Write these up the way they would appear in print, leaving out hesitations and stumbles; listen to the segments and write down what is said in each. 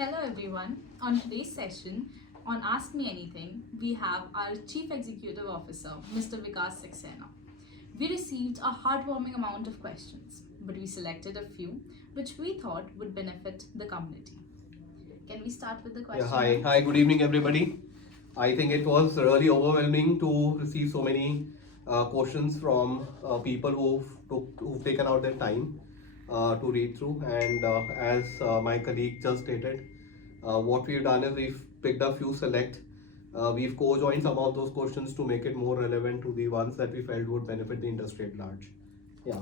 Hello everyone. On today's session on Ask Me Anything, we have our Chief Executive Officer, Mr. Vikas Saxena. We received a heartwarming amount of questions, but we selected a few which we thought would benefit the community. Can we start with the question? Hi, good evening, everybody. I think it was really overwhelming to receive so many questions from people who've taken out their time to read through. And as my colleague just stated, what we've done is we've picked a few select. We've co-joined some of those questions to make it more relevant to the ones that we felt would benefit the industry at large. Yeah.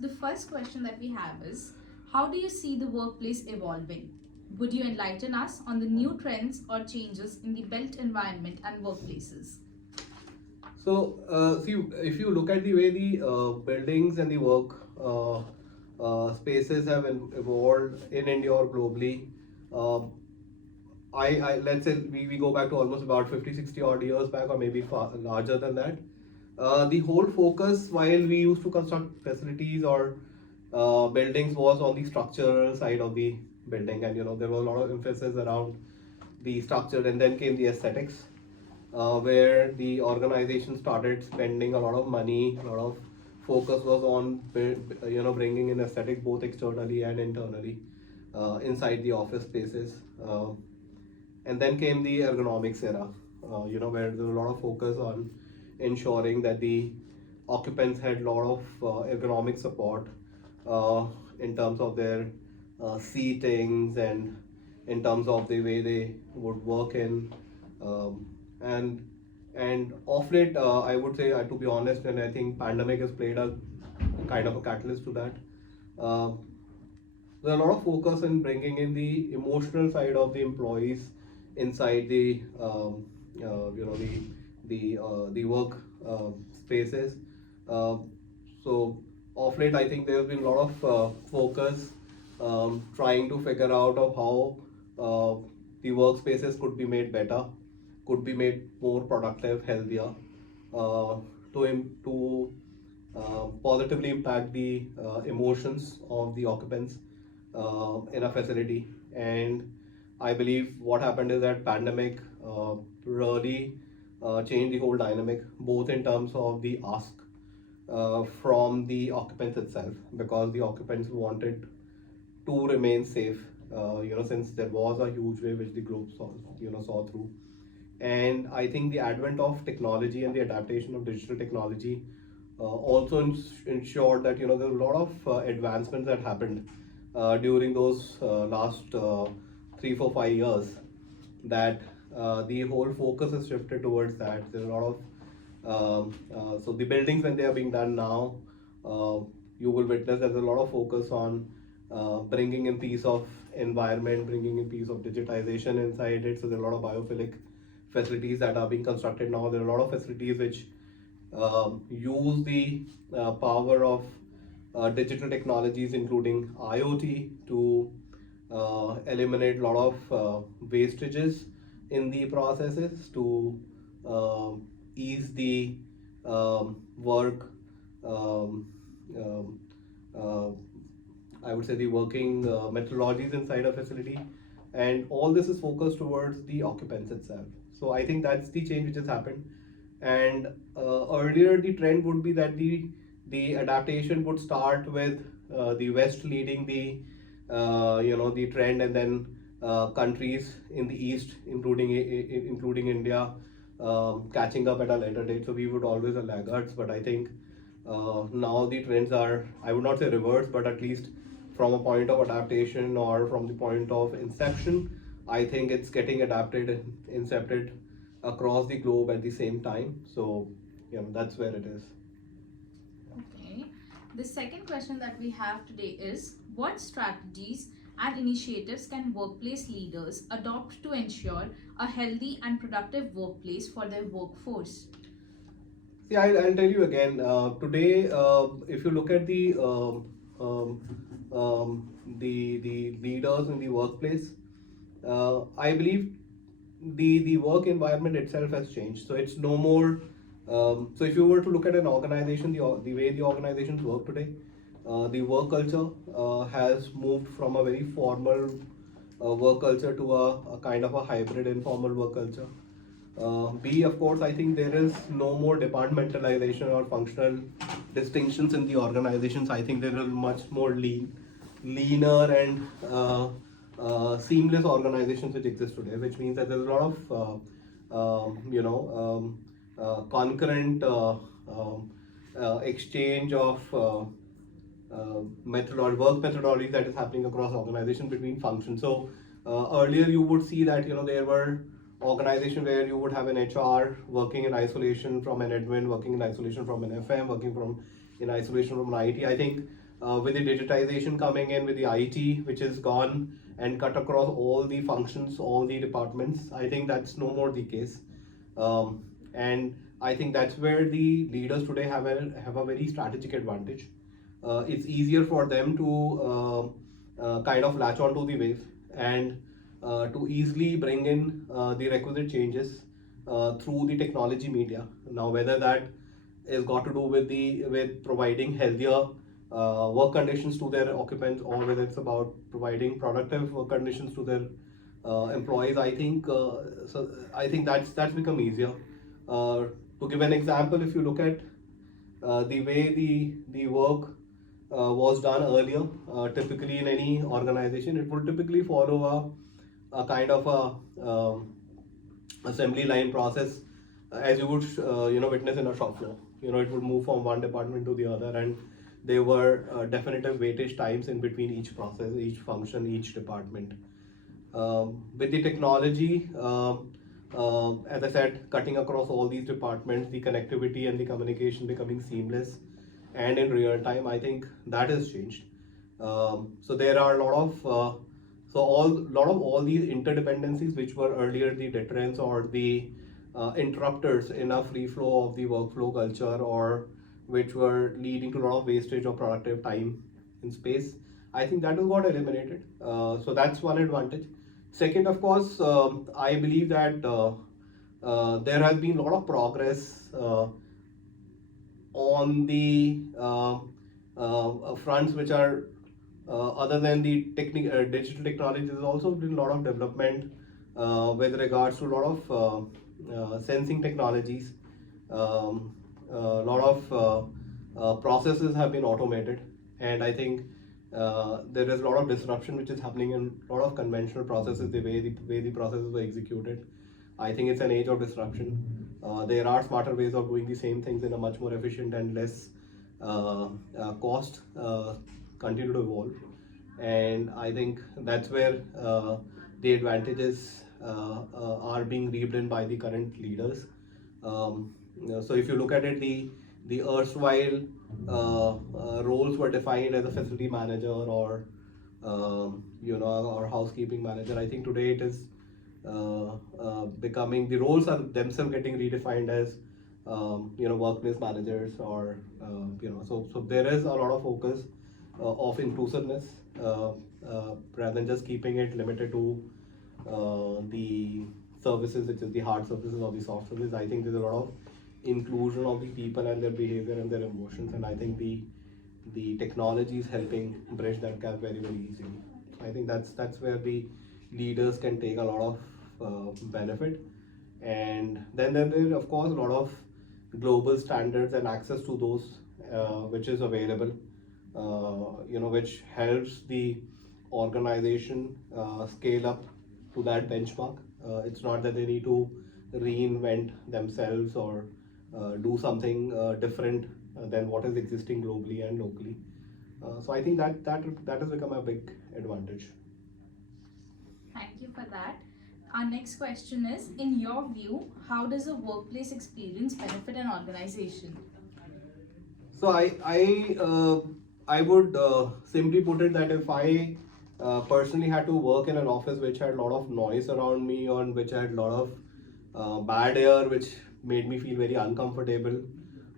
The first question that we have is, how do you see the workplace evolving? Would you enlighten us on the new trends or changes in the built environment and workplaces? So, see, if you look at the way the buildings and the work spaces have evolved in India or globally, let's say we go back to almost about 50, 60 odd years back, or maybe far larger than that. The whole focus while we used to construct facilities or buildings was on the structural side of the building, and there was a lot of emphasis around the structure, and then came the aesthetics, where the organization started spending a lot of money. A lot of focus was on bringing in aesthetics both externally and internally inside the office spaces, and then came the ergonomics era, where there was a lot of focus on ensuring that the occupants had a lot of ergonomic support in terms of their seatings and in terms of the way they would work in, and off late, I would say, to be honest, and I think pandemic has played a kind of a catalyst to that. There's a lot of focus in bringing in the emotional side of the employees inside the the work spaces. So off late, I think there's been a lot of focus trying to figure out of how the workspaces could be made better, could be made more productive, healthier, to positively impact the emotions of the occupants in a facility. And I believe what happened is that pandemic really changed the whole dynamic, both in terms of the ask from the occupants itself, because the occupants wanted to remain safe, since there was a huge wave which the globe saw through. And I think the advent of technology and the adaptation of digital technology also ensured that there's a lot of advancements that happened during those last 3, 4, 5 years, that the whole focus has shifted towards that. There's a lot of so the buildings, when they are being done now, you will witness there's a lot of focus on bringing in piece of environment, bringing in piece of digitization inside it. So there are a lot of biophilic facilities that are being constructed now. There are a lot of facilities which use the power of digital technologies, including IoT, to eliminate a lot of wastages in the processes, to ease the work, I would say the working methodologies inside a facility, and all this is focused towards the occupants itself. So I think that's the change which has happened. And earlier the trend would be that the adaptation would start with the West leading the the trend, and then countries in the East, including India, catching up at a later date. So we would always have laggards, but I think now the trends are, I would not say reverse, but at least from a point of adaptation or from the point of inception, I think it's getting adapted and incepted across the globe at the same time. So that's where it is. Okay. The second question that we have today is, what strategies and initiatives can workplace leaders adopt to ensure a healthy and productive workplace for their workforce? See, I'll tell you again. Today, if you look at the leaders in the workplace, I believe the work environment itself has changed. So it's no more. So if you were to look at an organization, the way the organizations work today, the work culture has moved from a very formal work culture to a kind of a hybrid informal work culture. B, of course, I think there is no more departmentalization or functional distinctions in the organizations. I think there are much more leaner and seamless organizations which exist today, which means that there's a lot of concurrent exchange of work methodology that is happening across organization between functions. So earlier you would see that there were organization where you would have an HR working in isolation from an admin, working in isolation from an FM, working from in isolation from an IT. I think with the digitization coming in, with the IT which is gone and cut across all the functions, all the departments, I think that's no more the case. And I think that's where the leaders today have a very strategic advantage. It's easier for them to kind of latch onto the wave and to easily bring in the requisite changes through the technology media. Now, whether that is got to do with providing healthier work conditions to their occupants, or whether it's about providing productive work conditions to their employees, I think I think that's become easier. To give an example, if you look at the way the work was done earlier, typically in any organization, it would typically follow a kind of a assembly line process, as you would witness in a shop floor. It would move from one department to the other, and there were definitive weightage times in between each process, each function, each department. With the technology, as I said, cutting across all these departments, the connectivity and the communication becoming seamless and in real time, I think that has changed. So there are a lot of all these interdependencies which were earlier the deterrents or the interrupters in a free flow of the workflow culture, or which were leading to a lot of wastage of productive time in space. I think that has got eliminated. So that's one advantage. Second, of course, I believe that there has been a lot of progress on the fronts which are other than the digital technology. There's also been a lot of development with regards to a lot of sensing technologies. A lot of processes have been automated, and I think there is a lot of disruption which is happening in a lot of conventional processes, the way the processes were executed. I think it's an age of disruption. There are smarter ways of doing the same things in a much more efficient and less cost continue to evolve, and I think that's where the advantages are being reaped in by the current leaders. So if you look at it, the erstwhile roles were defined as a facility manager or or housekeeping manager. I think today it is becoming, the roles are themselves getting redefined as workplace managers, or so there is a lot of focus of inclusiveness rather than just keeping it limited to the services, which is the hard services or the soft services. I think there's a lot of inclusion of the people and their behavior and their emotions, and I think the technology is helping bridge that gap very, very easily. I think that's where the leaders can take a lot of benefit. And then there is, of course, a lot of global standards and access to those which is available, which helps the organization scale up to that benchmark. It's not that they need to reinvent themselves or do something different than what is existing globally and locally. So I think that has become a big advantage. Thank you for that. Our next question is, in your view, how does a workplace experience benefit an organization? So I would simply put it that if I personally had to work in an office which had a lot of noise around me, or which had a lot of bad air which made me feel very uncomfortable,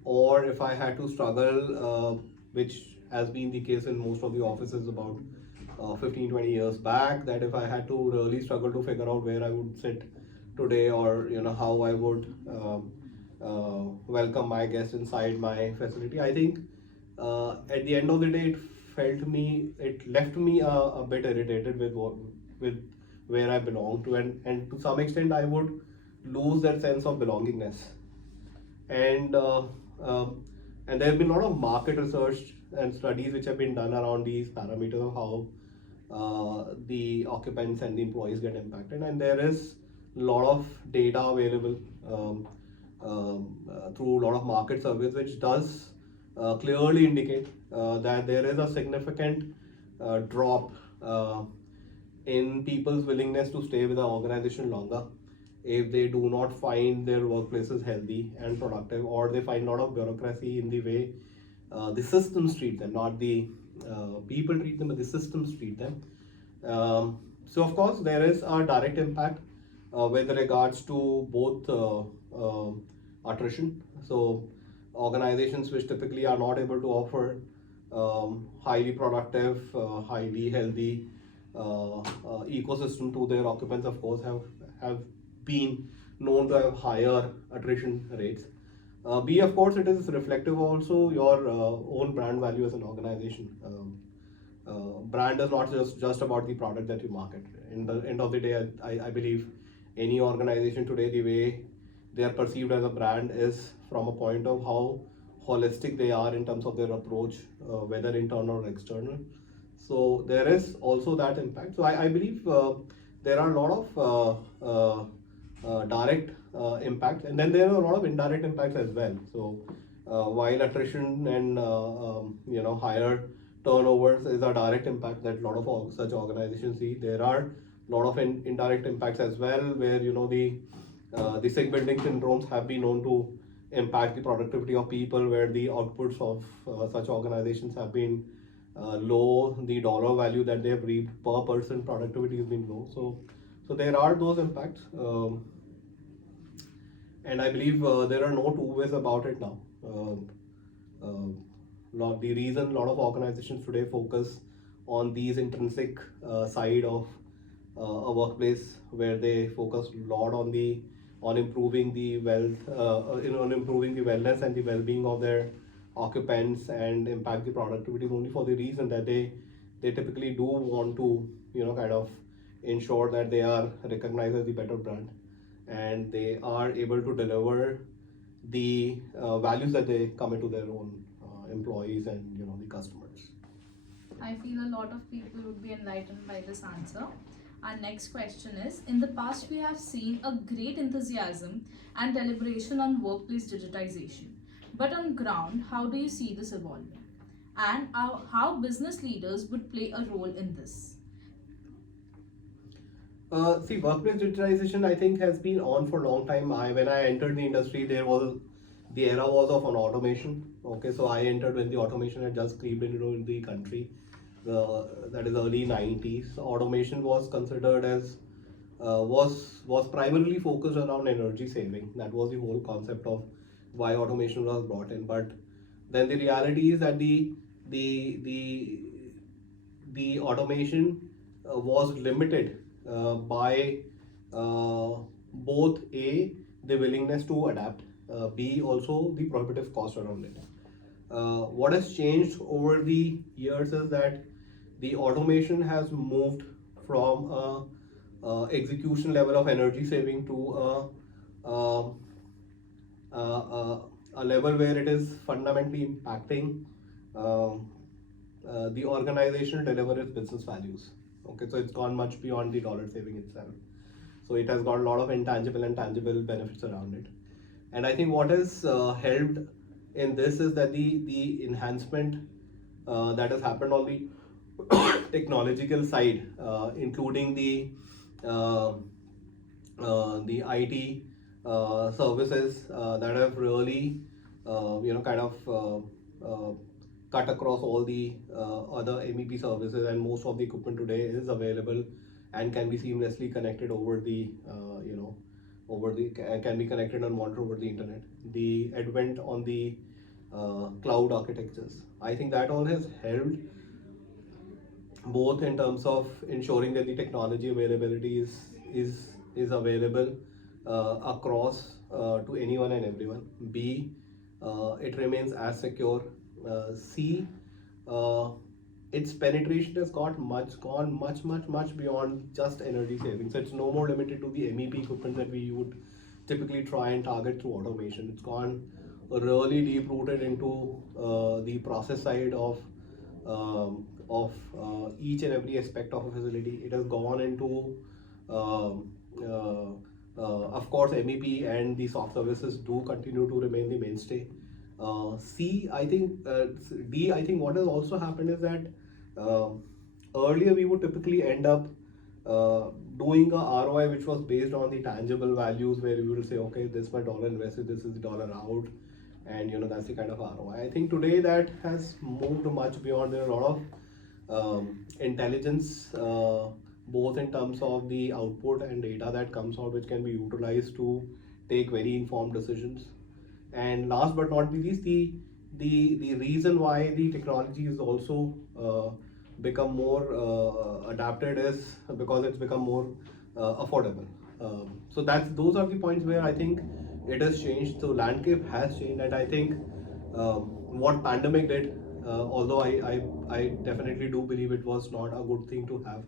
or if I had to struggle, which has been the case in most of the offices about 15-20 years back, that if I had to really struggle to figure out where I would sit today, or how I would welcome my guests inside my facility, I think at the end of the day it it left me a bit irritated with where I belong to, and to some extent I would lose that sense of belongingness. And um, and there have been a lot of market research and studies which have been done around these parameters of how the occupants and the employees get impacted, and there is a lot of data available through a lot of market surveys which does clearly indicate that there is a significant drop in people's willingness to stay with the organization longer if they do not find their workplaces healthy and productive, or they find a lot of bureaucracy in the way the systems treat them, not the people treat them, but the systems treat them. So of course there is a direct impact with regards to both attrition. So organizations which typically are not able to offer highly productive, highly healthy ecosystem to their occupants, of course, have been known to have higher attrition rates. B, of course, it is reflective also your own brand value as an organization. Brand is not just about the product that you market. In the end of the day, I believe any organization today, the way they are perceived as a brand is from a point of how holistic they are in terms of their approach, whether internal or external. So there is also that impact. So I believe there are a lot of direct impacts, and then there are a lot of indirect impacts as well. So while attrition and higher turnovers is a direct impact that a lot of such organizations see, there are a lot of indirect impacts as well, where the sick building syndromes have been known to impact the productivity of people, where the outputs of such organizations have been low, the dollar value that they have reaped per person productivity has been low. So there are those impacts, and I believe there are no two ways about it now. The reason a lot of organizations today focus on these intrinsic side of a workplace, where they focus a lot on improving the wealth, on improving the wellness and the well-being of their occupants and impact the productivity, only for the reason that they typically do want to kind of ensure that they are recognized as the better brand, and they are able to deliver the values that they commit to their own employees and the customers. I feel a lot of people would be enlightened by this answer. Our next question is: in the past, we have seen a great enthusiasm and deliberation on workplace digitization. But on ground, how do you see this evolving? And how business leaders would play a role in this? See, workplace digitalization, I think, has been on for a long time. When I entered the industry, the era was of an automation. Okay, so I entered when the automation had just creeped into the country. That is early 90s. Automation was considered as was primarily focused around energy saving. That was the whole concept of why automation was brought in. But then the reality is that the automation was limited by both the willingness to adapt, b also the prohibitive cost around it. What has changed over the years is that the automation has moved from execution level of energy saving to a level where it is fundamentally impacting the organizational deliver its business values. Okay, so it's gone much beyond the dollar saving itself. So it has got a lot of intangible and tangible benefits around it. And I think what has helped in this is that the enhancement that has happened on the technological side, including the IT services that have really kind of cut across all the other MEP services, and most of the equipment today is available and can be seamlessly connected over the can be connected and monitored over the internet. The advent on the cloud architectures, I think that all has helped both in terms of ensuring that the technology availability is available across to anyone and everyone. B, it remains as secure. C, its penetration has gone much beyond just energy savings. It's no more limited to the MEP equipment that we would typically try and target through automation. It's gone really deep rooted into the process side of each and every aspect of a facility. It has gone into um, of course, MEP and the soft services do continue to remain the mainstay. D, I think what has also happened is that uh, earlier we would typically end up doing a ROI which was based on the tangible values, where we will say, okay, this my dollar invested, this is the dollar out, and that's the kind of ROI. I think today that has moved much beyond. There are a lot of intelligence, both in terms of the output and data that comes out, which can be utilized to take very informed decisions. And last but not least, the reason why the technology is also become more adapted is because it's become more affordable. So those are the points where I think it has changed. So landscape has changed, and I think what pandemic did, although I definitely do believe it was not a good thing to have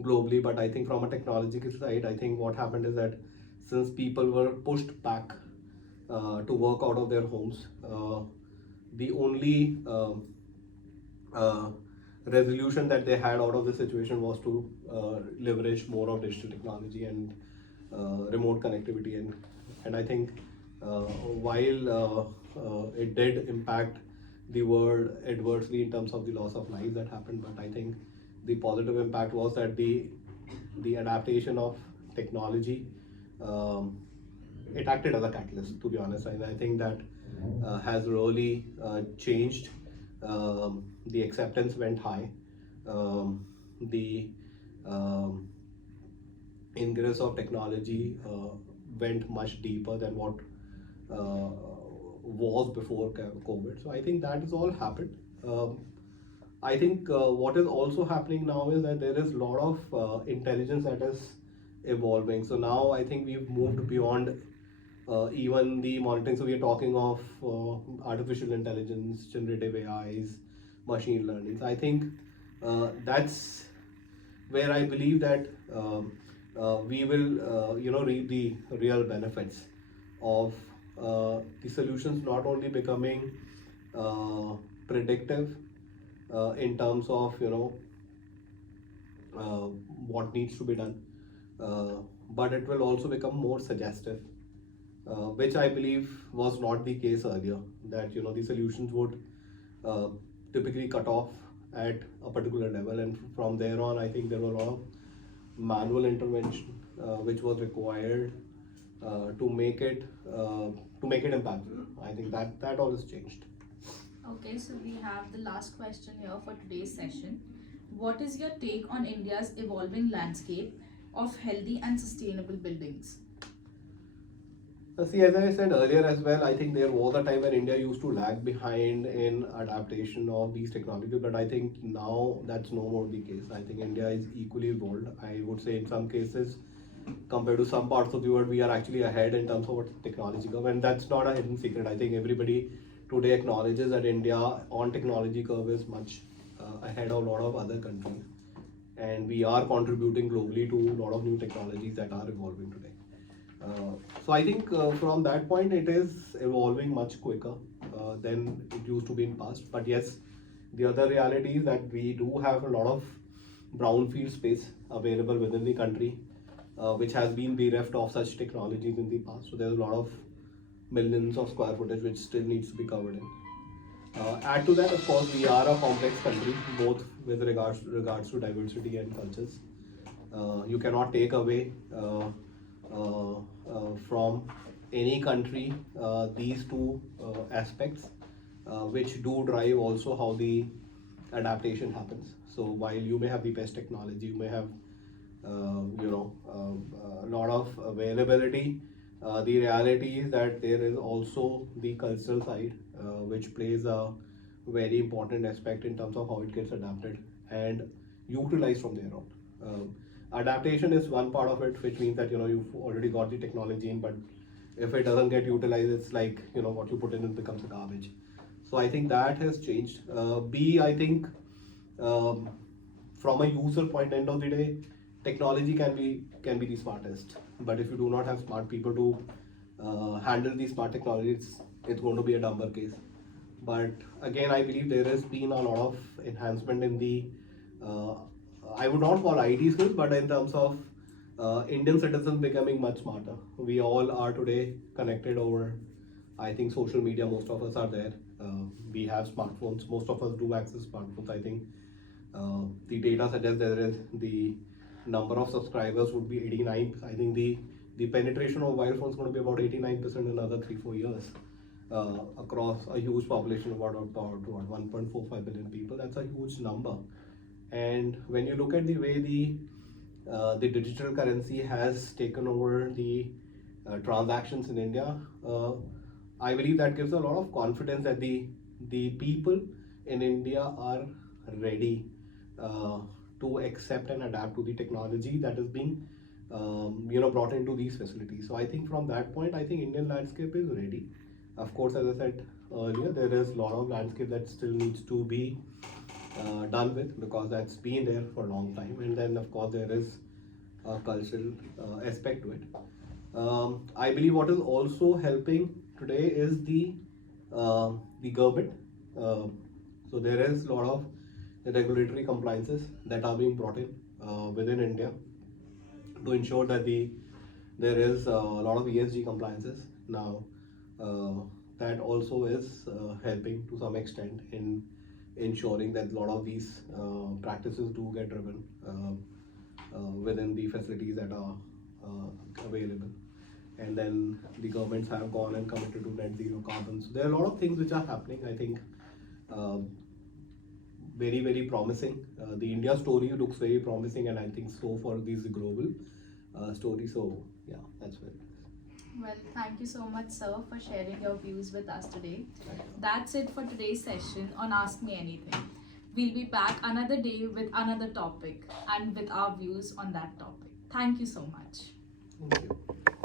globally, but I think from a technological side, I think what happened is that since people were pushed back to work out of their homes, the only uh, resolution that they had out of the situation was to leverage more of digital technology and remote connectivity. And I think while it did impact the world adversely in terms of the loss of lives that happened, but I think the positive impact was that the adaptation of technology, it acted as a catalyst, to be honest, and I think that has really changed. The acceptance went high. The um, ingress of technology went much deeper than what was before COVID. So I think that has all happened. I think what is also happening now is that there is a lot of intelligence that is evolving. So now I think we've moved beyond even the monitoring. So we are talking of artificial intelligence, generative AIs, machine learning. So I think that's where I believe that we will, reap the real benefits of the solutions not only becoming predictive in terms of what needs to be done, but it will also become more suggestive, which I believe was not the case earlier. That the solutions would typically cut off at a particular level, and from there on, I think there were a lot of manual intervention which was required to make it impactful. I think that all has changed. Okay, so we have the last question here for today's session. What is your take on India's evolving landscape of healthy and sustainable buildings? See, as I said earlier as well, I think there was a time when India used to lag behind in adaptation of these technologies, but I think now that's no more the case. I think India is equally evolved. I would say in some cases, compared to some parts of the world, we are actually ahead in terms of what technology curve, and that's not a hidden secret. I think everybody today acknowledges that India on technology curve is much ahead of a lot of other countries, and we are contributing globally to a lot of new technologies that are evolving today. So I think from that point, it is evolving much quicker than it used to be in past. But yes, the other reality is that we do have a lot of brownfield space available within the country, which has been bereft of such technologies in the past. So there's a lot of millions of square footage which still needs to be covered in. Add to that, of course, we are a complex country, both with regards to diversity and cultures. You cannot take away from any country these two aspects, which do drive also how the adaptation happens. So while you may have the best technology, you may have a lot of availability. The reality is that there is also the cultural side, which plays a very important aspect in terms of how it gets adapted and utilized from there on. Adaptation is one part of it, which means that you've already got the technology in, but if it doesn't get utilized, it's like what you put in it becomes a garbage. So I think that has changed. B, I think um, from a user point end of the day, technology can be the smartest. But if you do not have smart people to handle these smart technologies, it's going to be a dumber case. But again, I believe there has been a lot of enhancement in the uh, I would not call IT skills, but in terms of Indian citizens becoming much smarter. We all are today connected over, I think, social media. Most of us are there. We have smartphones. Most of us do access smartphones. I think the data suggests there is the number of subscribers would be 89. I think the penetration of mobile phones is going to be about 89% in another 3-4 years across a huge population of about 1.45 billion people. That's a huge number. And when you look at the way the digital currency has taken over the transactions in India, I believe that gives a lot of confidence that the people in India are ready uh, to accept and adapt to the technology that is being brought into these facilities. So I think from that point, I think Indian landscape is ready. Of course, as I said earlier, there is a lot of landscape that still needs to be done with, because that's been there for a long time. And then of course there is a cultural aspect to it. I believe what is also helping today is the government. So there is a lot of regulatory compliances that are being brought in within India to ensure that there is a lot of ESG compliances now. That also is helping to some extent in ensuring that a lot of these practices do get driven within the facilities that are available. And then the governments have gone and committed to net zero carbon. So there are a lot of things which are happening. I think very, very promising. The India story looks very promising, and I think so for this global story. So yeah, that's where it is. Well, thank you so much, sir, for sharing your views with us today. That's it for today's session on Ask Me Anything. We'll be back another day with another topic and with our views on that topic. Thank you so much. Thank you.